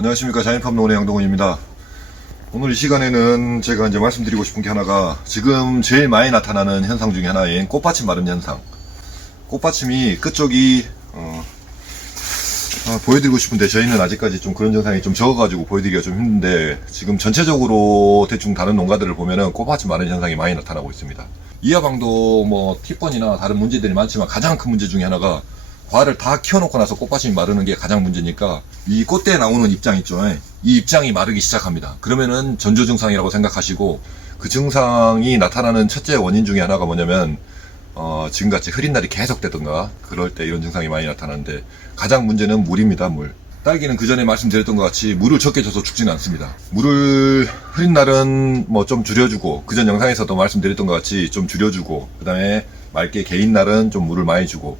안녕하십니까 자연팜 농원의 양동훈입니다. 오늘 이 시간에는 제가 이제 말씀드리고 싶은 게 하나가 지금 제일 많이 나타나는 현상 중에 하나인 꽃받침 마른 현상. 꽃받침이 끝쪽이 어, 아, 보여드리고 싶은데 저희는 아직까지 좀 그런 증상이 좀 적어가지고 보여드리기가 좀 힘든데 지금 전체적으로 대충 다른 농가들을 보면은 꽃받침 마른 현상이 많이 나타나고 있습니다. 이하방도 뭐 티번이나 다른 문제들이 많지만 가장 큰 문제 중에 하나가 과를 다 키워놓고 나서 꽃받침이 마르는 게 가장 문제니까 이 꽃대에 나오는 입장 있죠. 이 입장이 마르기 시작합니다. 그러면은 전조 증상이라고 생각하시고 그 증상이 나타나는 첫째 원인 중에 하나가 뭐냐면 어, 지금같이 흐린 날이 계속되던가 그럴 때 이런 증상이 많이 나타나는데 가장 문제는 물입니다. 물. 딸기는 그 전에 말씀드렸던 것 같이 물을 적게 줘서 죽지는 않습니다. 물을 흐린 날은 뭐 좀 줄여주고 그 전 영상에서도 말씀드렸던 것 같이 좀 줄여주고 그 다음에 맑게 개인 날은 좀 물을 많이 주고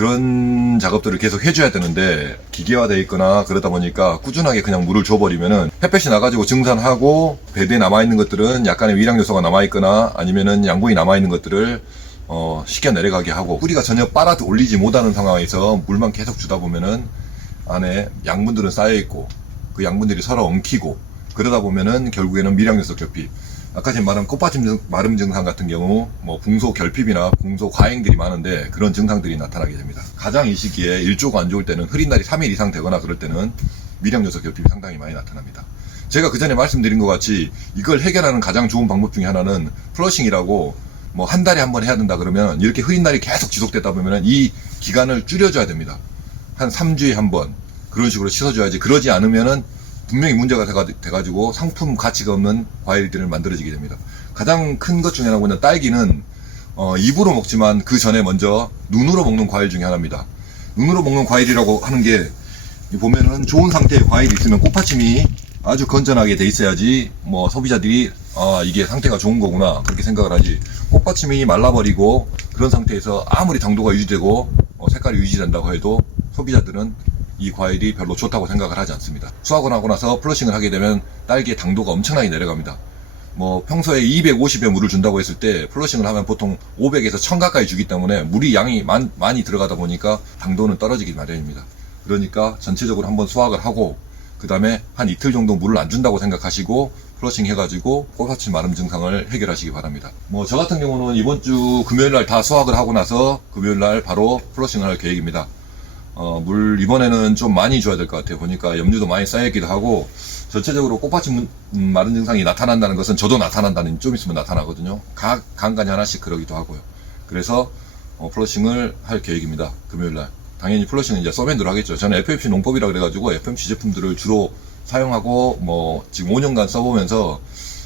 그런 작업들을 계속 해줘야 되는데 기계화되어 있거나 그러다 보니까 꾸준하게 그냥 물을 줘버리면은 햇볕이 나가지고 증산하고 배드에 남아있는 것들은 약간의 위량 요소가 남아있거나 아니면은 양분이 남아있는 것들을 어, 식혀 내려가게 하고 뿌리가 전혀 빨아 올리지 못하는 상황에서 물만 계속 주다 보면은 안에 양분들은 쌓여있고 그 양분들이 서로 엉키고 그러다 보면은 결국에는 미량요소 결핍 아까 제가 말한 꽃받침 증- 마름 증상 같은 경우 뭐 붕소 결핍이나 붕소 과잉들이 많은데 그런 증상들이 나타나게 됩니다. 가장 이 시기에 일조가 안 좋을 때는 흐린 날이 3일 이상 되거나 그럴 때는 미량 요소 결핍이 상당히 많이 나타납니다. 제가 그 전에 말씀드린 것 같이 이걸 해결하는 가장 좋은 방법 중에 하나는 플러싱이라고 뭐 한 달에 한 번 해야 된다 그러면 이렇게 흐린 날이 계속 지속되다 보면은 이 기간을 줄여줘야 됩니다. 한 3주에 한 번 그런 식으로 씻어줘야지 그러지 않으면은 분명히 문제가 돼가, 돼가 지고 상품 가치가 없는 과일들을 만들어지게 됩니다. 가장 큰 것 중에 뭐냐 딸기는 어, 입으로 먹지만 그 전에 먼저 눈으로 먹는 과일 중에 하나입니다. 눈으로 먹는 과일이라고 하는 게이 보면은 좋은 상태의 과일이 있으면 꽃받침이 아주 건전하게 돼 있어야지 뭐 소비자들이 아 이게 상태가 좋은 거구나 그렇게 생각을 하지 꽃받침이 말라버리고 그런 상태에서 아무리 당도가 유지되고 어, 색깔이 유지된다고 해도 소비자들은 이 과일이 별로 좋다고 생각을 하지 않습니다. 수확을 하고 나서 플러싱을 하게 되면 딸기의 당도가 엄청나게 내려갑니다. 뭐 평소에 250에 물을 준다고 했을 때 플러싱을 하면 보통 500에서 1000 가까이 주기 때문에 물이 양이 많, 많이 들어가다 보니까 당도는 떨어지기 마련입니다. 그러니까 전체적으로 한번 수확을 하고 그 다음에 한 이틀 정도 물을 안 준다고 생각하시고 플러싱 해가지고 꽃받침 마름 증상을 해결하시기 바랍니다. 뭐 저 같은 경우는 이번 주 금요일 날 다 수확을 하고 나서 금요일 날 바로 플러싱을 할 계획입니다. 어, 물 이번에는 좀 많이 줘야 될 것 같아요. 보니까 염류도 많이 쌓여있기도 하고 전체적으로 꽃받침 음, 마른 증상이 나타난다는 것은 저도 나타난다는 좀 있으면 나타나거든요. 각 간간이 하나씩 그러기도 하고요. 그래서 어, 플러싱을 할 계획입니다. 금요일 날. 당연히 플러싱은 이제 서밴드로 하겠죠. 저는 FMC 농법이라 그래가지고 FMC 제품들을 주로 사용하고 뭐 지금 5년간 써보면서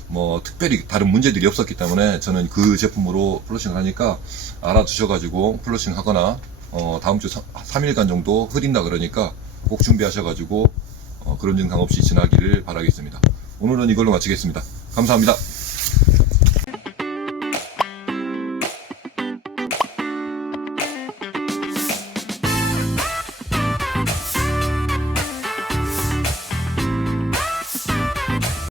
뭐 특별히 다른 문제들이 없었기 때문에 저는 그 제품으로 플러싱을 하니까 알아두셔가지고 플러싱 하거나 어, 다음 주 3 일간 정도 흐린다 그러니까 꼭 준비하셔가지고 어, 그런 증상 없이 지나기를 바라겠습니다. 오늘은 이걸로 마치겠습니다. 감사합니다.